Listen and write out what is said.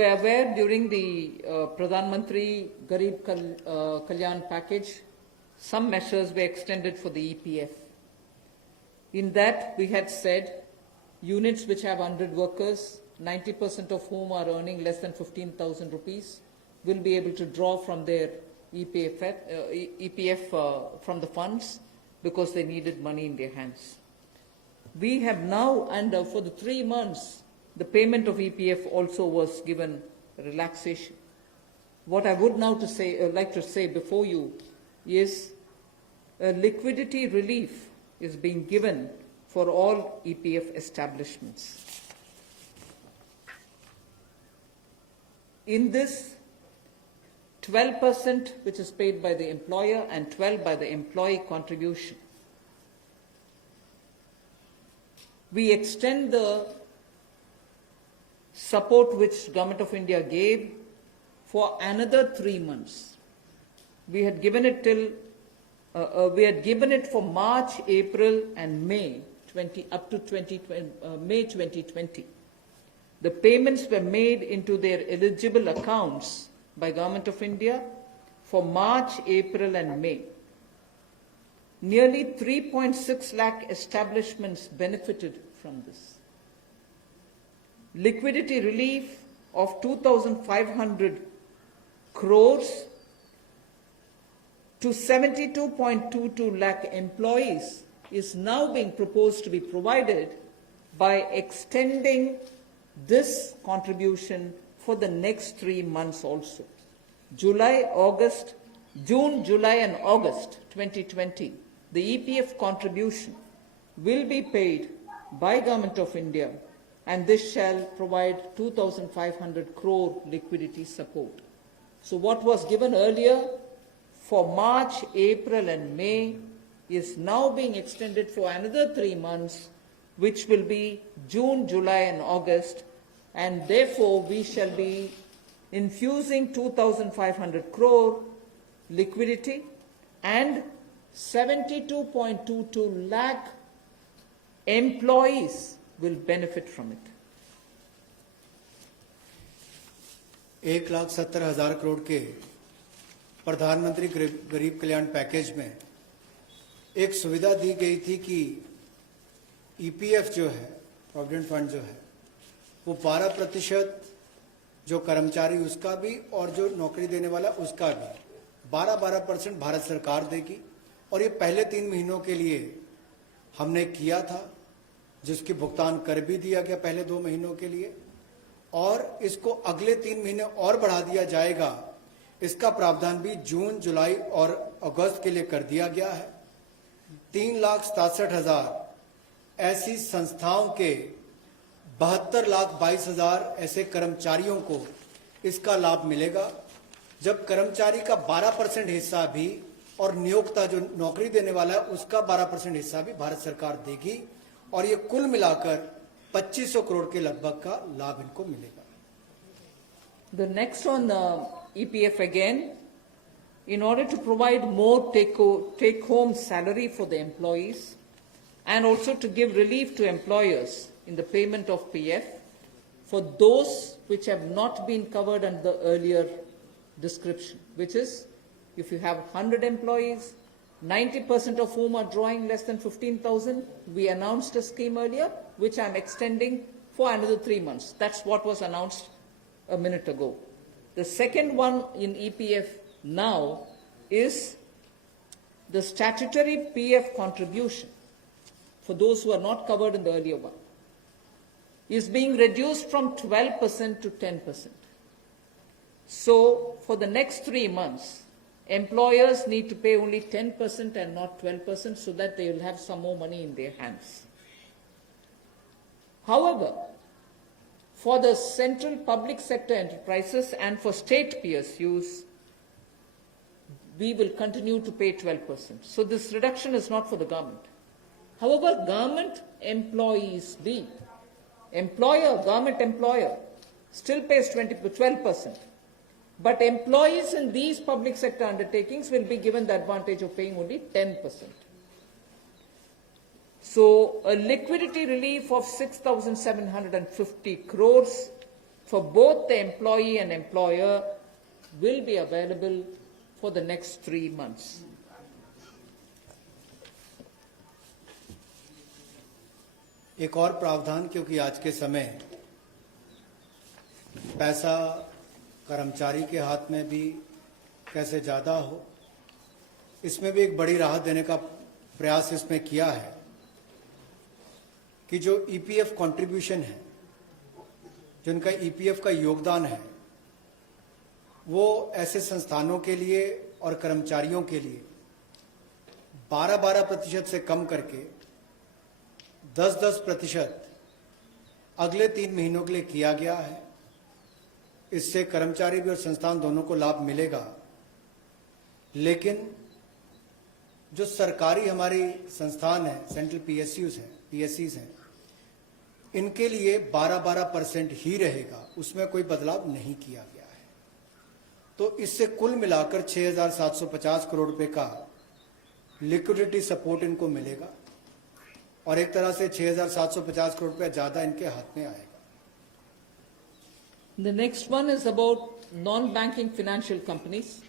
We are aware during the Pradhan Mantri Garib Kalyan package, some measures were extended for the EPF. In that, we had said units which have 100 workers, 90% of whom are earning less than 15,000 rupees, will be able to draw from their EPF from the funds because they needed money in their hands. We have now, and for the 3 months, the payment of EPF also was given relaxation. What I would now like to say before you is a liquidity relief is being given for all EPF establishments. In this, 12% which is paid by the employer and 12% by the employee contribution. We extend the support which Government of India gave for another 3 months. We had given it for March, April, and May up to May 2020. The payments were made into their eligible accounts by Government of India for March, April, and May. Nearly 3.6 lakh establishments benefited from this. Liquidity relief of 2,500 crores to 72.22 lakh employees is now being proposed to be provided by extending this contribution for the next 3 months also. June, July, and August 2020, the EPF contribution will be paid by Government of India, and this shall provide 2,500 crore liquidity support. So what was given earlier for March, April, and May is now being extended for another 3 months, which will be June, July, and August, and therefore we shall be infusing 2,500 crore liquidity and 72.22 lakh employees will benefit from it. 1,70,000 crore के प्रधानमंत्री गरीब कल्याण package में एक सुविधा दी गई थी कि EPF जो है, प्रोविडेंट फंड जो है, वो 12% जो कर्मचारी उसका भी और जो नौकरी देने वाला उसका भी 12% भारत सरकार देगी। और ये पहले 3 महीनों के लिए हमने किया था, जिसकी भुगतान कर भी दिया गया पहले 2 महीनों के लिए, और इसको अगले 3 महीने और बढ़ा दिया जाएगा। इसका प्रावधान भी जून, जुलाई और अगस्त के लिए कर दिया गया है। 3,67,000 ऐसी संस्थाओं के 72,22,000 ऐसे कर्मचारियों को इसका लाभ मिलेगा। जब कर्मचारी का 12% हिस्सा भी और नियोक्ता जो नौकरी देने वाला है उसका 12% हिस्सा भी भारत सरकार देगी, और ये कुल मिलाकर 2,500 करोड़ के लगभग का लाभ इनको मिलेगा। The next on EPF again, in order to provide more take-home salary for the employees and also to give relief to employers in the payment of PF for those which have not been covered under the earlier description, which is if you have 100 employees, 90% of whom are drawing less than 15,000, we announced a scheme earlier, which I'm extending for another 3 months. That's what was announced a minute ago. The second one in EPF now is the statutory PF contribution for those who are not covered in the earlier one is being reduced from 12% to 10%. So for the next 3 months, employers need to pay only 10% and not 12% so that they will have some more money in their hands. However, for the central public sector enterprises and for state PSUs, we will continue to pay 12%. So this reduction is not for the government. However, government employees, government employer still pays 12%. But employees in these public sector undertakings will be given the advantage of paying only 10%. So a liquidity relief of 6,750 crores for both the employee and employer will be available for the next 3 months. एक और प्रावधान, क्योंकि आज के समय पैसा कर्मचारी के हाथ में भी कैसे ज्यादा हो, इसमें भी एक बड़ी राहत देने का प्रयास इसमें किया है कि जो ईपीएफ कंट्रीब्यूशन है, जिनका ईपीएफ का योगदान है, वो ऐसे संस्थानों के लिए और कर्मचारियों के लिए 12% से कम करके 10% अगले 3 महीनों के लिए किया गया है। इससे कर्मचारी भी और संस्थान दोनों को लाभ मिलेगा, लेकिन जो सरकारी हमारी संस्थान है, सेंट्रल पीएससीज हैं, इनके लिए 12% ही रहेगा, उसमें कोई बदलाव नहीं किया गया है। तो इससे कुल मिलाकर 6,750 करोड़ रुपए का लिक्विडिटी सपोर्ट इनको मिलेगा और एक तरह से 6,750 करोड़ रुपया ज्यादा इनके हाथ में आएगा। The next one is about non-banking financial companies.